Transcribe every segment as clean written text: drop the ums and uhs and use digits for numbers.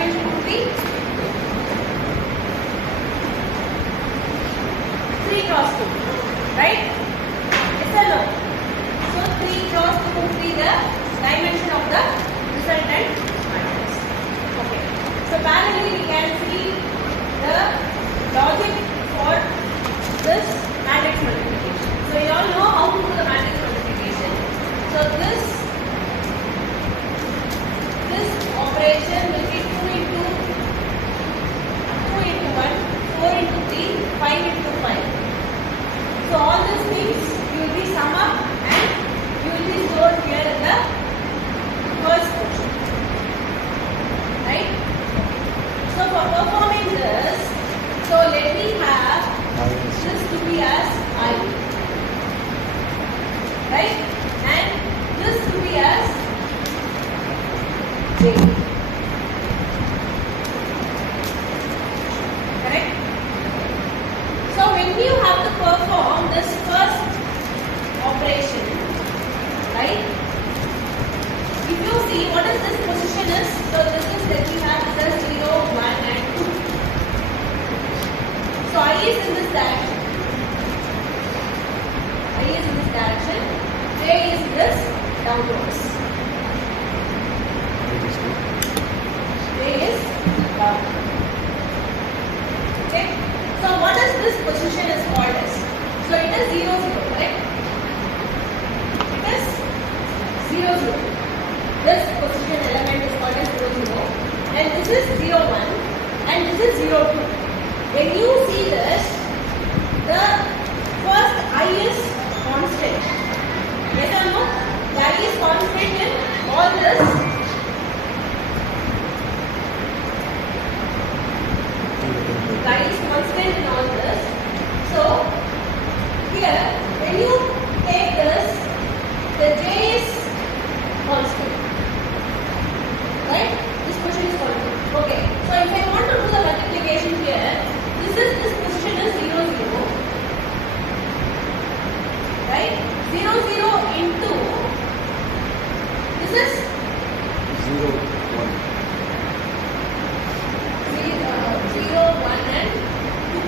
dimension would be 3 cross 2, right? Yes or no? So 3 cross 2 would be the dimension of the resultant matrix. Okay. So parallelly we can see the logic for this matrix multiplication. So you all know how to do the matrix multiplication. So this operation will be 2 into 1, 4 into 3, 5 into 5. So all these things you will be sum up and you will be stored here in the first portion. Right? So for performing this, so let me have this to be as I. Right? And this to be as J. Correct? So when you have to perform this first operation, right? If you see what is this position is, so this is that we have this 0, 1 and 2. So I is in this direction. I is in this direction. J is this downwards. J is downwards. Okay. So what is this position is called as? So it is 0, 0, correct? It is 0, 0. This position element is called as 0, 0. And this is 0, 1. And this is 0, 2. When you see this, the first I is constant. Yes or no? The I is constant in all this. The I is constant in all this. So, here, when you take this, the J is constant. Right? This position is constant. Okay. So, if I want to do the multiplication here, this position is 0, 0. Right? 0, 0 into, this is 0, 1. 0, 1 and 2.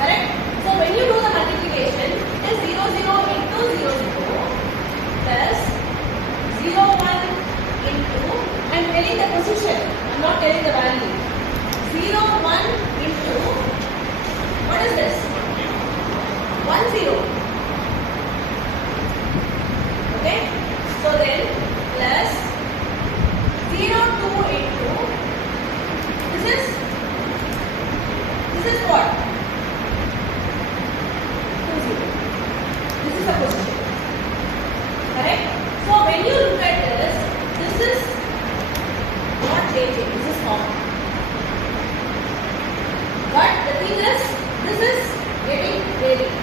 Correct? So when you do the multiplication, it is 0, 0 into 0, 0 plus 0, 1 into, I am telling the position, I am not telling the value. 0, 1 into, what is this? 1, 0. Okay? So then, plus 0, 2 into, this is what? 2, 0. This is a position. Correct? So when you look at this is not changing. This is common. But the thing is, this is getting varied.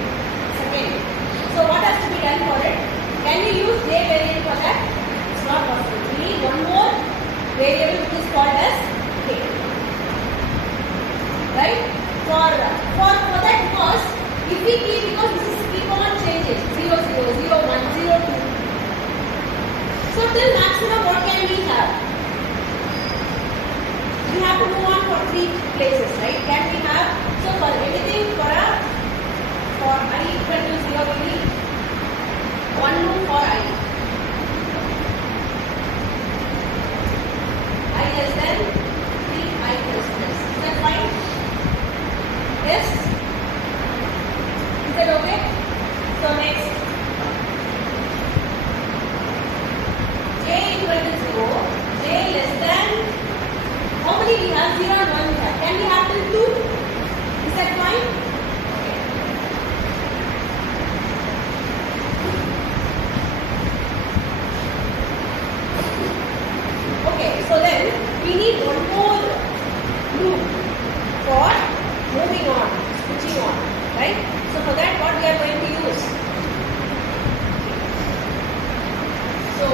Second. So what has to be done for it? Can we use J variant for that? It's not possible. We need one more variable which is called as K. Right? For that cost, if we keep, because this is keep on changing 0, 0, 0, 1, 0, 2. So till maximum what can we have? We have to move on for 3 places, right? Can we have, so for anything for I equal to 0 we need 1 loop for I. I less than 3, I plus plus. Is that fine? Yes? Is that okay? So next. J equal to 0. J less than, how many we have? 0 and 1 we have. Can we have till 2? Is that fine? Okay, so then we need one more loop for moving on, switching on, right? So for that what we are going to use? So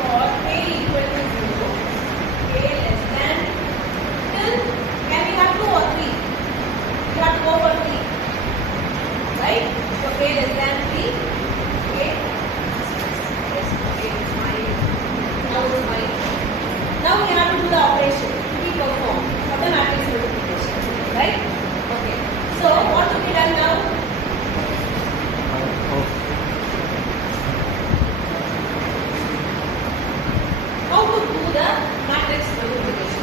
for K equal to 0, K less than, till, can we have 2 or 3? We have to go for 3, right? So K less than 3, K, yes, K is mine, now is mine. Now So what will be done now? How to do the matrix multiplication?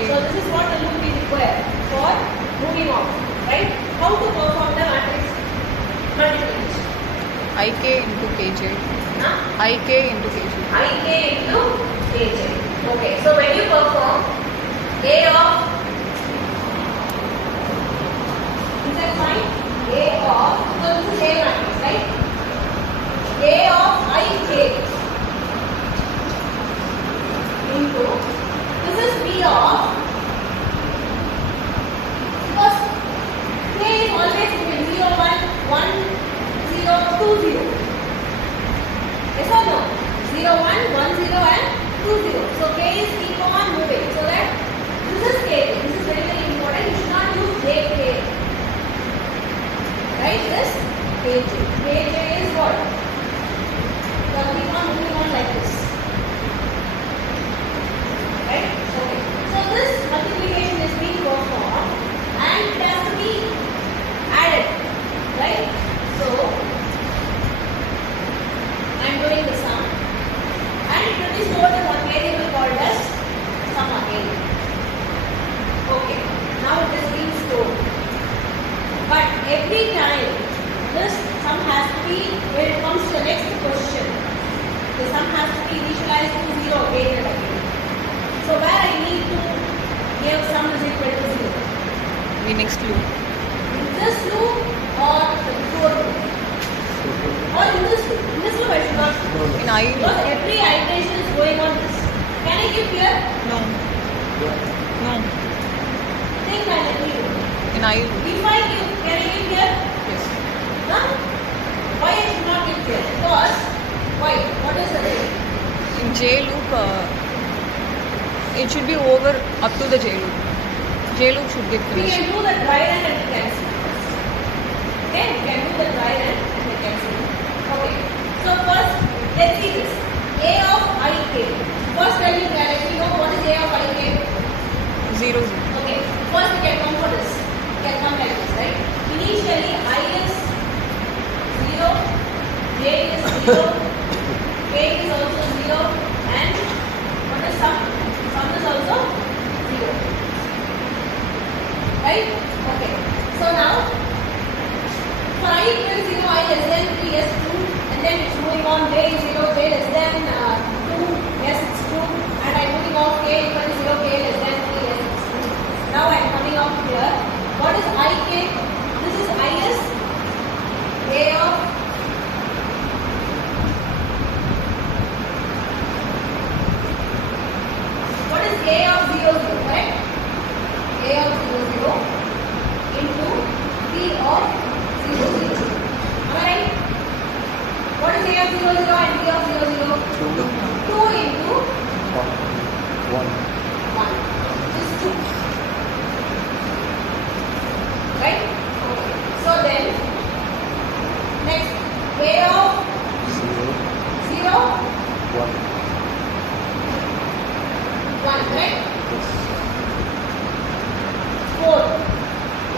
So this is what the loop we require for moving on, right? How to perform the matrix multiplication? IK into KJ. Huh? IK into KJ. IK into KJ. Okay, so when you perform A of, is that fine? A of, so this is A matrix, right? A of IK into, this is B of, because K is always given 0, 1, 1, 0, 2, 0. Yes or no? 0, 1, 1, 0 and 2, 0. So K is keep on moving. So that this is K. This is very, very important. You should not use JK. Right? This KJ. KJ is what? So keep on moving on like this. Right? Okay. So this multiplication is being performed and it has to be added. Right? So I am doing the sum and it will be stored in one variable called as sum again. Okay, now it is being stored. But every time this sum has to be, when it comes to the next position, the sum has to be initialized to 0 again and again. So where I need to give sum is equal to 0. The next loop. In this loop or the before loop? Or in this loop? In this loop I should not. In I loop. Because every iteration is going on this. Can I give here? No. No. Think and let me do. In I loop. If I give, can I give here? Yes. Huh? Why I should not give here? Because, why? What is the reason? In J loop, it should be over up to the J loop. J loop should get We finished. can do the dry run and we can see. Okay, we can do the dry run and we can see. Okay. So first, let's see this. A of IK. First let me know what is A of IK. 0, 0. Okay. First we can come for this. We can come like this, right? Initially I is 0, J is 0, K is also 0 and what is sum? Sum is also 0. Right? Okay. So now for I equal 0, I less than 3, yes, true. And then it's moving on, J is 0, J less than 2, yes, it's true. And I'm moving off K equal to 0, K less than 3, yes, it's true. Now I'm coming off here. What is IK? This is IS, A of, what is A of 0, 0, correct? A of 0, 0 into B of 0, 0. Am I right? What is A of 0, 0 and B of 0, 0? 2 into 1. 1. This is 2. Right? Okay. So then, next, A of 0. 0, 1. 1, correct? Yes. 4.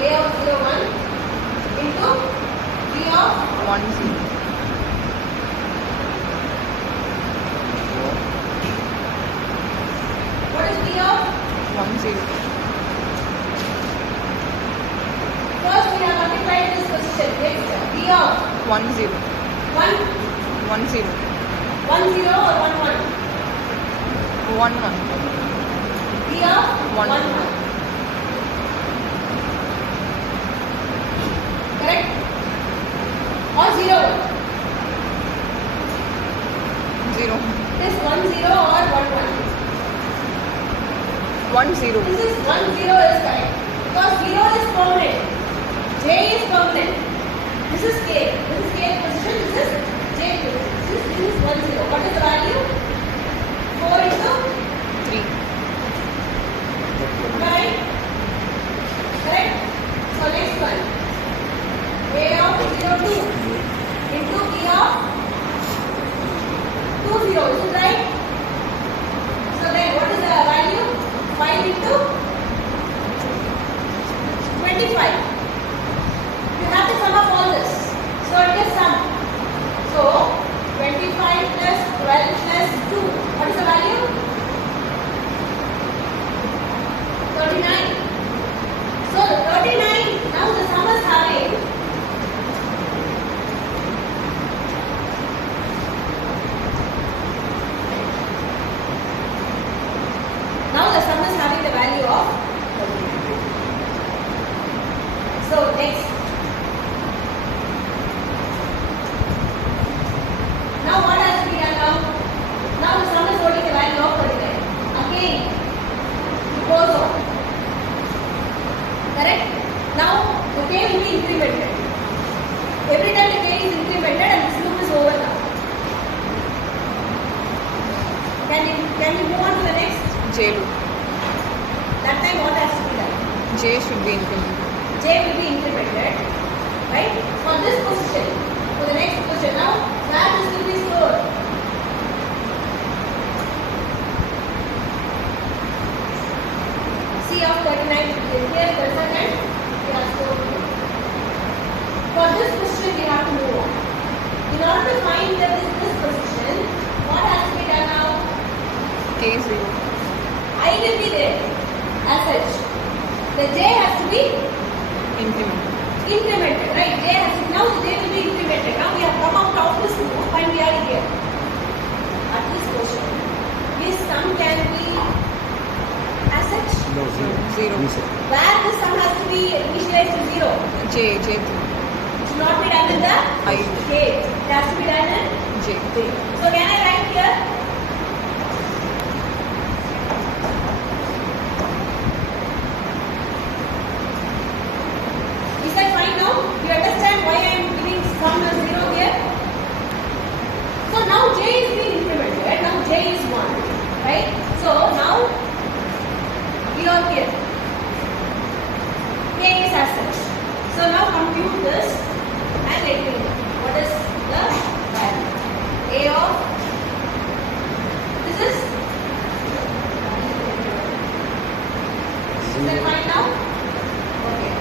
A of 0, 1 into B of 1, 0. what is B of? 1, 0. First we have multiplied this position. Next, B of 1, 0. 1, 1, 0. 1, 0 or 1, 1? 1, 1. B of 1, 1. 1. Correct? Or 0, 0. This 1, 0 or 1, 1? 1, 0. This is 1, 0 is correct. Because 0 is permanent. J is permanent. This is K. This is K position. This is J position. This is 1, 0. What is the value? 4 into 3. right? Correct? So next one. A of 0, 2 into B of 2, 0. Is it right? So then what is the value? 5 into 25. every time the j is incremented and this loop is over now. Can we move on to the next? J loop. That time what has to be done? J should be incremented. J will be incremented, right? For this position, for the next position. Now, where this will be stored? C of 39 here is present and we are stored here. For this position, we have to move on. In order to find this position, what has to be done now? K0. I will be there as such. The J has to be incremented, right? J has to, now the J will be incremented. Now we have come out of this loop and we are here. At this portion, this sum can be as such. No, zero. Zero. Reset. Where the sum has to be initialized to 0. J. It should not be done in the I. K. It has to be done in J. J. So can I write here? Is that fine now? You understand why I am giving sum as 0 here? So now J is being incremented. Now J is 1. Right? So now we are here. K is as such. So now compute this and let me know what is the value. A of this is that fine now? Okay.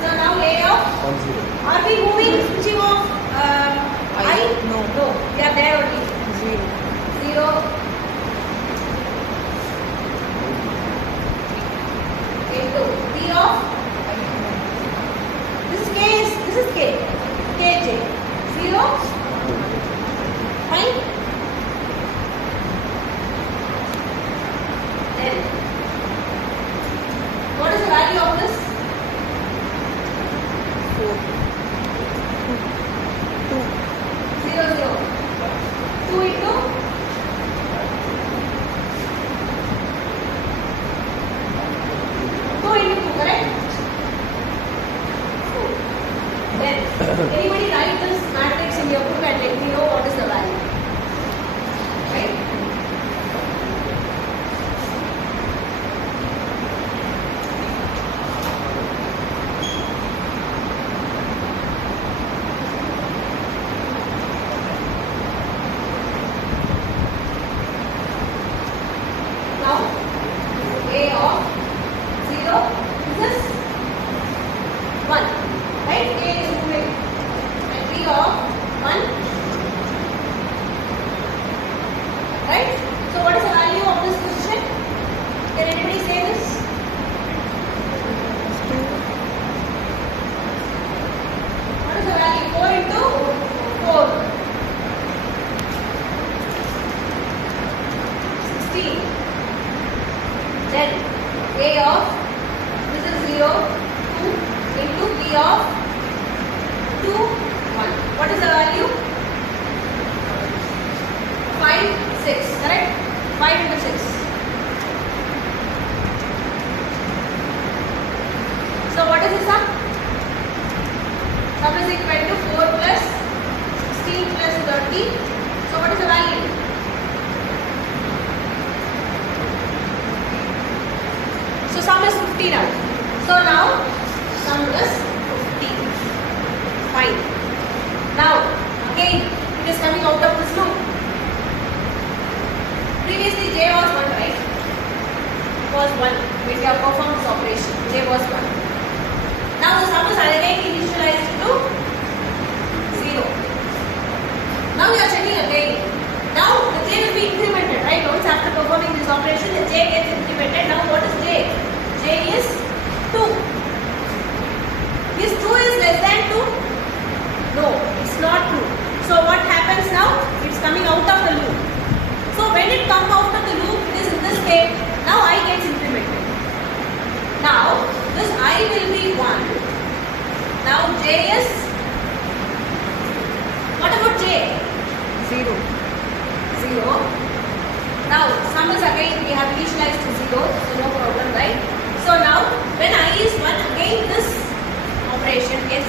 So now A of 1 0. are we moving switching off I? No. No. We are there only. 0. 0 into B of this is K. KJ. 0 fine. Then what is the value of this? 4. 0 0. 2 into 2 into 2, correct? Then anybody write this matrix in your book and let me know what is the value. Right? Now A of 0 this is 1. Right? A is moving. And B of 1. Right? So what is the value of this position? Can anybody say this? What is the value? 4 into 4. 16. Then A of this is 0, 2 into B of 2, 1. What is the value? 5, 6. Correct? 5 into 6. So what is the sum? Sum is equal to 4 plus 16 plus 30. So what is the value? So sum is 50 now. So now sum is 50. Fine. Now again it is coming out of this loop. Previously J was 1, right? It was 1 when we have performed this operation. J was 1. Now the sum is again initialized to 0. Now we are checking again. Now the J will be incremented, right? Once after performing this operation, the J gets incremented. Now what is J? J is 2. Is 2 is less than 2? No, it's not 2. So what happens now? It's coming out of the loop. So when it comes out of the loop, it is in this state. Now I gets incremented. Now this I will be 1. Now J is, what about J? 0. 0. Now sum is again we have initialized to 0, so no problem, right? So now when I is 1, again this operation gets